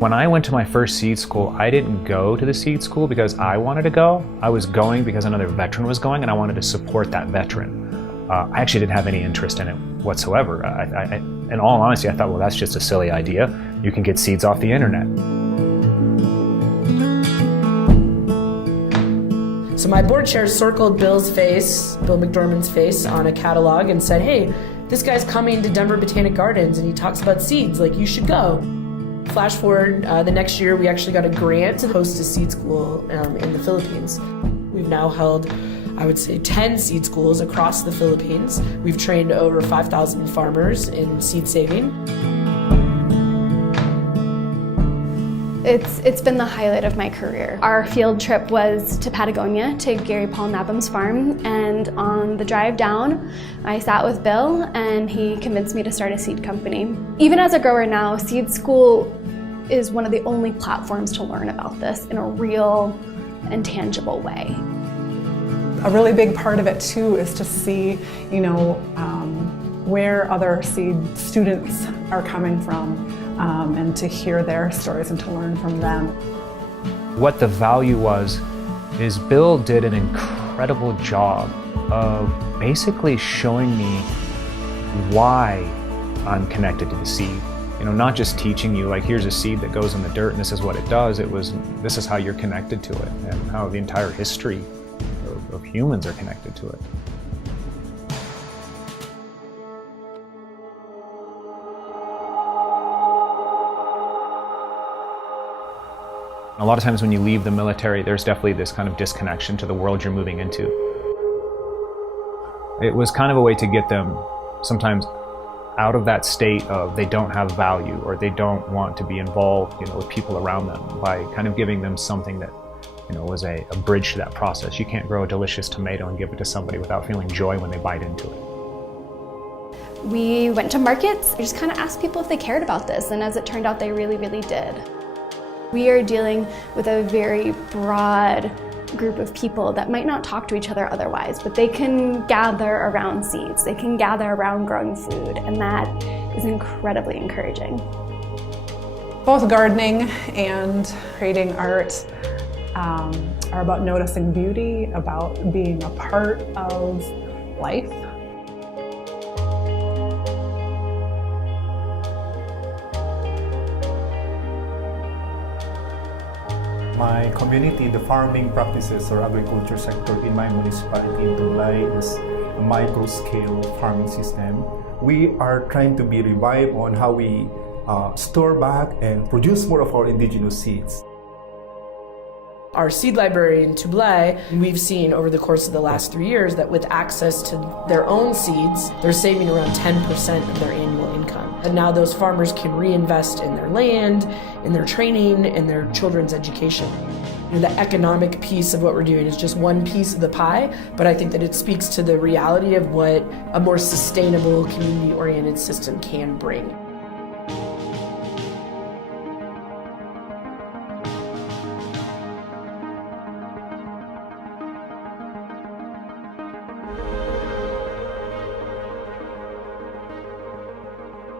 When I went to my first seed school, I didn't go to the seed school because I wanted to go. I was going because another veteran was going and I wanted to support that veteran. I actually didn't have any interest in it whatsoever. In all honesty, I thought, well, that's just a silly idea. You can get seeds off the internet. So my board chair circled Bill McDormand's face on a catalog and said, hey, this guy's coming to Denver Botanic Gardens and he talks about seeds, like you should go. Flash forward, the next year we actually got a grant to host a seed school in the Philippines. We've now held, I would say, 10 seed schools across the Philippines. We've trained over 5,000 farmers in seed saving. It's been the highlight of my career. Our field trip was to Patagonia, to Gary Paul Nabham's farm, and on the drive down, I sat with Bill and he convinced me to start a seed company. Even as a grower now, seed school is one of the only platforms to learn about this in a real and tangible way. A really big part of it too is to see, where other seed students are coming from, and to hear their stories and to learn from them. What the value was is Bill did an incredible job of basically showing me why I'm connected to the seed. Not just teaching you, like, here's a seed that goes in the dirt and this is what it does. It was, this is how you're connected to it and how the entire history of humans are connected to it. A lot of times when you leave the military, there's definitely this kind of disconnection to the world you're moving into. It was kind of a way to get them sometimes out of that state of they don't have value or they don't want to be involved, with people around them, by kind of giving them something that, was a bridge to that process. You can't grow a delicious tomato and give it to somebody without feeling joy when they bite into it. We went to markets, we just kind of asked people if they cared about this, and as it turned out, they really, really did. We are dealing with a very broad group of people that might not talk to each other otherwise, but they can gather around seeds, they can gather around growing food, and that is incredibly encouraging. Both gardening and creating art are about noticing beauty, about being a part of life. My community, the farming practices or agriculture sector in my municipality in Tublay is a micro-scale farming system. We are trying to be revived on how we store back and produce more of our indigenous seeds. Our seed library in Tublay, we've seen over the course of the last 3 years that with access to their own seeds, they're saving around 10% of their annual income. And now those farmers can reinvest in their land, in their training, in their children's education. The economic piece of what we're doing is just one piece of the pie, but I think that it speaks to the reality of what a more sustainable, community-oriented system can bring.